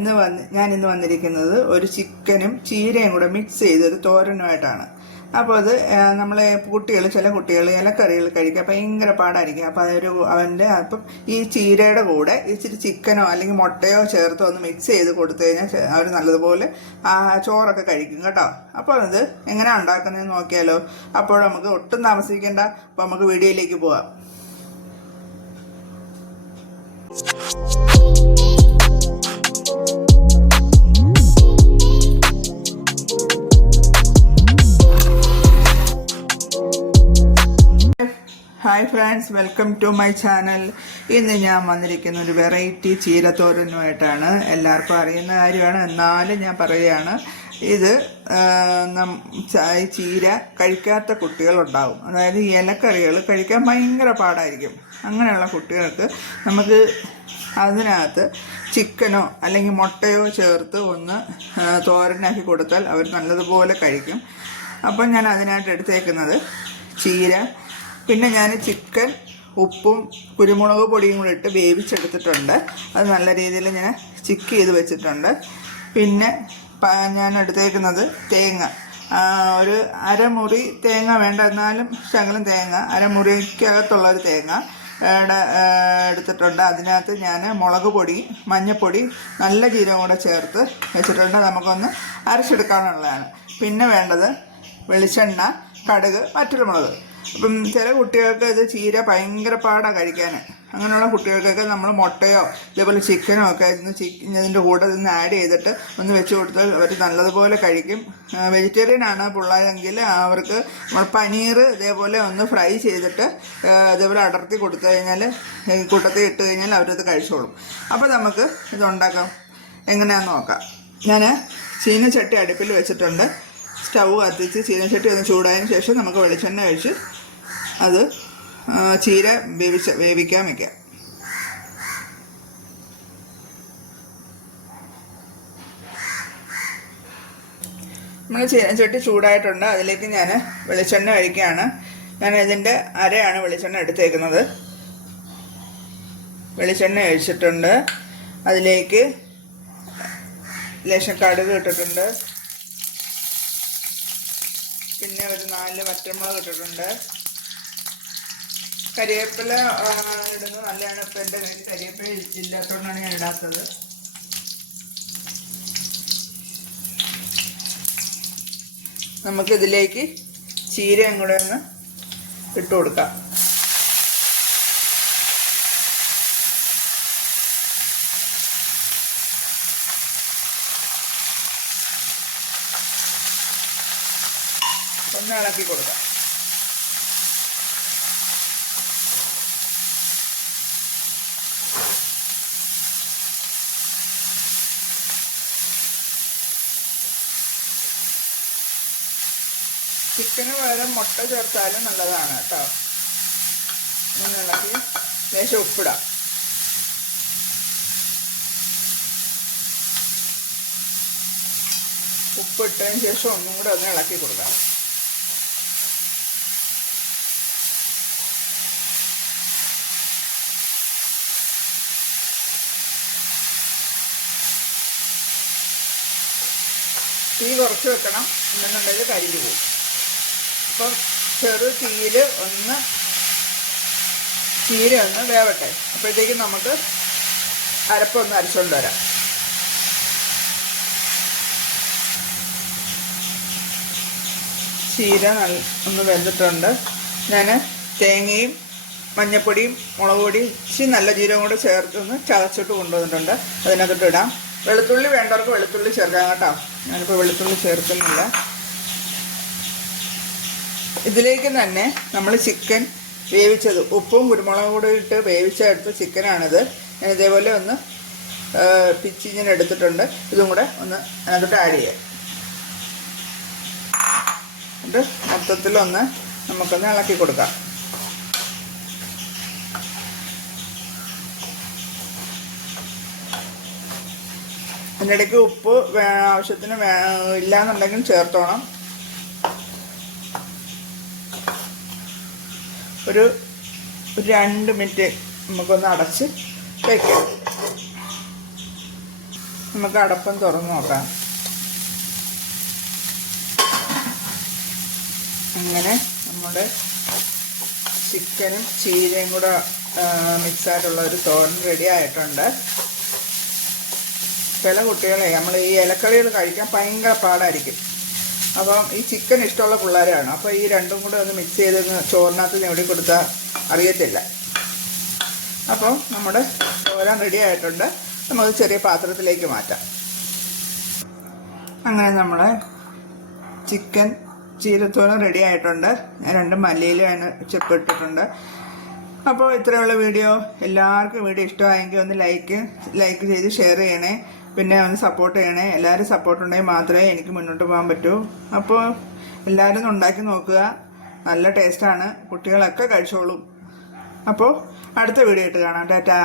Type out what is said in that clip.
ഇന്ന് വന്ന് ഞാൻ ഇന്ന് വന്നിരിക്കുന്നത് ഒരു ചിക്കനും ചീരയും കൂടെ മിക്സ് ചെയ്തൊരു തോരനുമായിട്ടാണ്. അപ്പോൾ അത് നമ്മളെ കുട്ടികൾ ചില കുട്ടികൾ ഇലക്കറികൾ കഴിക്കുക ഭയങ്കര പാടായിരിക്കും. അപ്പോൾ അതൊരു അവന്റെ അപ്പം ഈ ചീരയുടെ കൂടെ ഇച്ചിരി ചിക്കനോ അല്ലെങ്കിൽ മുട്ടയോ ചേർത്തോ ഒന്ന് മിക്സ് ചെയ്ത് കൊടുത്തു കഴിഞ്ഞാൽ അവർ നല്ലതുപോലെ ചോറൊക്കെ കഴിക്കും കേട്ടോ. അപ്പോൾ അത് എങ്ങനെയാണ് ഉണ്ടാക്കുന്നതെന്ന് നോക്കിയാലോ? അപ്പോൾ നമുക്ക് ഒട്ടും താമസിക്കേണ്ട. അപ്പോൾ നമുക്ക് വീഡിയോയിലേക്ക് പോവാം. Hi friends welcome to my channel ഇന്ന് ഞാൻ വന്നിരിക്കുന്ന ഒരു വെറൈറ്റി ചീരത്തോരനുമായിട്ടാണ് എല്ലാവർക്കും അറിയുന്ന കാര്യമാണ്. എന്നാലും ഞാൻ പറയുകയാണ് ഇത് ചീര കഴിക്കാത്ത കുട്ടികളുണ്ടാവും അതായത് ഇലക്കറികൾ കഴിക്കാൻ ഭയങ്കര പാടായിരിക്കും. അങ്ങനെയുള്ള കുട്ടികൾക്ക് നമുക്ക് അതിനകത്ത് ചിക്കനോ അല്ലെങ്കിൽ മുട്ടയോ ചേർത്ത് ഒന്ന് തോരനാക്കി കൊടുത്താൽ അവർ നല്ലതുപോലെ കഴിക്കും. അപ്പം ഞാൻ അതിനായിട്ട് എടുത്തേക്കുന്നത് ചീര പിന്നെ ഞാൻ ചിക്കൻ ഉപ്പും കുരുമുളക് പൊടിയും കൂടി ഇട്ട് വേവിച്ചെടുത്തിട്ടുണ്ട്. അത് നല്ല രീതിയിൽ ഞാൻ ചിക്ക് ചെയ്ത് വെച്ചിട്ടുണ്ട്. പിന്നെ ഞാൻ എടുത്തേക്കുന്നത് തേങ്ങ. ഒരു അരമുറി തേങ്ങ വേണ്ട എന്നാലും ശകലം തേങ്ങ. അരമുറിക്കകത്തുള്ള ഒരു തേങ്ങ എടുത്തിട്ടുണ്ട്. അതിനകത്ത് ഞാൻ മുളക് പൊടി മഞ്ഞൾപ്പൊടി നല്ല ജീരകം കൂടെ ചേർത്ത് വെച്ചിട്ടുണ്ട്. നമുക്കൊന്ന് അരച്ചെടുക്കാനുള്ളതാണ്. പിന്നെ വേണ്ടത് വെളിച്ചെണ്ണ കടുക് മറ്റൊരുമുളക് അപ്പം ചില കുട്ടികൾക്ക് ഇത് ചീര ഭയങ്കര പാടാണ് കഴിക്കാൻ അങ്ങനെയുള്ള കുട്ടികൾക്കൊക്കെ നമ്മൾ മുട്ടയോ ഇതേപോലെ ചിക്കനോ ഒക്കെ ഇന്ന് ചിക്കൻ ഇതിന്റെ കൂടെ നിന്ന് ആഡ് ചെയ്തിട്ട് ഒന്ന് വെച്ച് കൊടുത്താൽ അവർ നല്ലതുപോലെ കഴിക്കും. വെജിറ്റേറിയൻ ആണ് പിള്ളേരെങ്കിൽ അവർക്ക് പനീർ ഇതേപോലെ ഒന്ന് ഫ്രൈ ചെയ്തിട്ട് ഇതേപോലെ അടർത്തി കൊടുത്തു കഴിഞ്ഞാൽ കൂട്ടത്തിൽ ഇട്ട് കഴിഞ്ഞാൽ അവരത് കഴിച്ചോളും. അപ്പോൾ നമുക്ക് ഇതുണ്ടാക്കാം. എങ്ങനെയാണെന്ന് നോക്കാം. ഞാൻ ചീനച്ചട്ടി അടുപ്പിൽ വെച്ചിട്ടുണ്ട്. സ്റ്റൗ കത്തിച്ച് ചീനച്ചട്ടി ഒന്ന് ചൂടായതിന് ശേഷം നമുക്ക് വെളിച്ചെണ്ണ ഒഴിച്ച് അത് ചീര വേവിച്ച വേവിക്കാൻ വയ്ക്കാം നമ്മൾ ചീനച്ചട്ടി ചൂടായിട്ടുണ്ട്. അതിലേക്ക് ഞാൻ വെളിച്ചെണ്ണ ഒഴിക്കുകയാണ്. ഞാൻ ഇതിന്റെ അരയാണ് വെളിച്ചെണ്ണ എടുത്തേക്കുന്നത്. വെളിച്ചെണ്ണ ഒഴിച്ചിട്ടുണ്ട്. അതിലേക്ക് ലേശം കടുക് ഇട്ടിട്ടുണ്ട്. പിന്നെ ഒരു നാല് വറ്റമുളക് ഇട്ടിട്ടുണ്ട്. കരിവേപ്പില ഇടുന്നത് നല്ലതാണ്. ഇപ്പം എന്റെ കയ്യിൽ കരിവേപ്പില ഇല്ലാത്തതുകൊണ്ടാണ് ഞാൻ ഇടാത്തത്. നമുക്കിതിലേക്ക് ചീരയും കൂടെ ഒന്ന് ഇട്ടു കൊടുക്കാം. ഒന്ന് ഇളക്കി കൊടുക്കാം. ചിക്കന് പകരം മുട്ട ചേർത്താലും നല്ലതാണ് കേട്ടോ. ഇളക്കി ലേശം ഉപ്പിടാം. ഉപ്പിട്ടതിന് ശേഷം ഒന്നും കൂടെ ഒന്ന് ഇളക്കി കൊടുക്കാം. തീ കുറച്ച് വെക്കണം. എന്നുണ്ടെങ്കിൽ കരിഞ്ഞു പോകും. അപ്പം ചെറു തീയിൽ ഒന്ന് ചീര ഒന്ന് വേവട്ടെ. അപ്പോഴത്തേക്കും നമുക്ക് അരപ്പൊന്ന് അരച്ചുകൊണ്ട് വരാം. ചീര ഒന്ന് വെന്തിട്ടുണ്ട്. ഞാൻ തേങ്ങയും മഞ്ഞപ്പൊടിയും മുളക് പൊടിയും ഇച്ചിരി നല്ല ജീരകം കൂടെ ചേർത്തൊന്ന് ചതച്ചിട്ട് കൊണ്ടുവന്നിട്ടുണ്ട്. അതിനകത്തോട്ട് ഇടാം. വെളുത്തുള്ളി വേണ്ടവർക്ക് വെളുത്തുള്ളി ചേർക്കാം കേട്ടോ. ഞാനിപ്പോൾ വെളുത്തുള്ളി ചേർക്കുന്നില്ല. ഇതിലേക്ക് തന്നെ നമ്മൾ ചിക്കൻ വേവിച്ചത്. ഉപ്പും കുരുമുളകും കൂടെ ഇട്ട് വേവിച്ചെടുത്ത ചിക്കനാണിത്. ഞാൻ ഇതേപോലെ ഒന്ന് പിച്ച് ഇങ്ങനെ എടുത്തിട്ടുണ്ട്. ഇതും കൂടെ ഒന്ന് അതിനകത്തോട്ട് ആഡ് ചെയ്യാം. എന്നിട്ട് മൊത്തത്തിലൊന്ന് നമുക്കൊന്ന് ഇളക്കി കൊടുക്കാം. അതിനിടയ്ക്ക് ഉപ്പ് ആവശ്യത്തിന് വേ ഇല്ലാന്നുണ്ടെങ്കിൽ ചേർത്തോണം. ഒരു രണ്ട് മിനിറ്റ് നമുക്കൊന്ന് അടച്ച് വയ്ക്കാം നമുക്ക് അടപ്പം തുറന്ന് നോക്കാം. അങ്ങനെ നമ്മുടെ ചിക്കനും ചീരയും കൂടെ മിക്സായിട്ടുള്ള ഒരു തോരൻ റെഡി ആയിട്ടുണ്ട്. ചില കുട്ടികളെ നമ്മൾ ഈ ഇലക്കറികൾ കഴിക്കാൻ ഭയങ്കര പാടായിരിക്കും. അപ്പം ഈ ചിക്കൻ ഇഷ്ടമുള്ള പിള്ളേരാണ്. അപ്പോൾ ഈ രണ്ടും കൂടെ ഒന്ന് മിക്സ് ചെയ്ത് ചോറിനകത്ത് ഞെടി കൊടുത്താൽ അറിയത്തില്ല. അപ്പോൾ നമ്മുടെ ചോര റെഡി ആയിട്ടുണ്ട്. നമുക്ക് ചെറിയ പാത്രത്തിലേക്ക് മാറ്റാം. അങ്ങനെ നമ്മൾ ചിക്കൻ ചീരത്തോളം റെഡി ആയിട്ടുണ്ട്. ഞാൻ രണ്ട് മല്ലിയിലും ചെപ്പിട്ടിട്ടുണ്ട് അപ്പോൾ ഇത്രയുള്ള വീഡിയോ. എല്ലാവർക്കും വീഡിയോ ഇഷ്ടമായെങ്കിൽ ഒന്ന് ലൈക്ക് ലൈക്ക് ചെയ്ത് ഷെയർ ചെയ്യണേ. പിന്നെ ഒന്ന് സപ്പോർട്ട് ചെയ്യണേ. എല്ലാവരും സപ്പോർട്ട് ഉണ്ടെങ്കിൽ മാത്രമേ എനിക്ക് മുന്നോട്ട് പോകാൻ പറ്റൂ. അപ്പോൾ എല്ലാവരും ഉണ്ടാക്കി നോക്കുക. നല്ല ടേസ്റ്റാണ് കുട്ടികളൊക്കെ കഴിച്ചോളും. അപ്പോൾ അടുത്ത വീഡിയോ ആയിട്ട് കാണാം. ടാറ്റാ.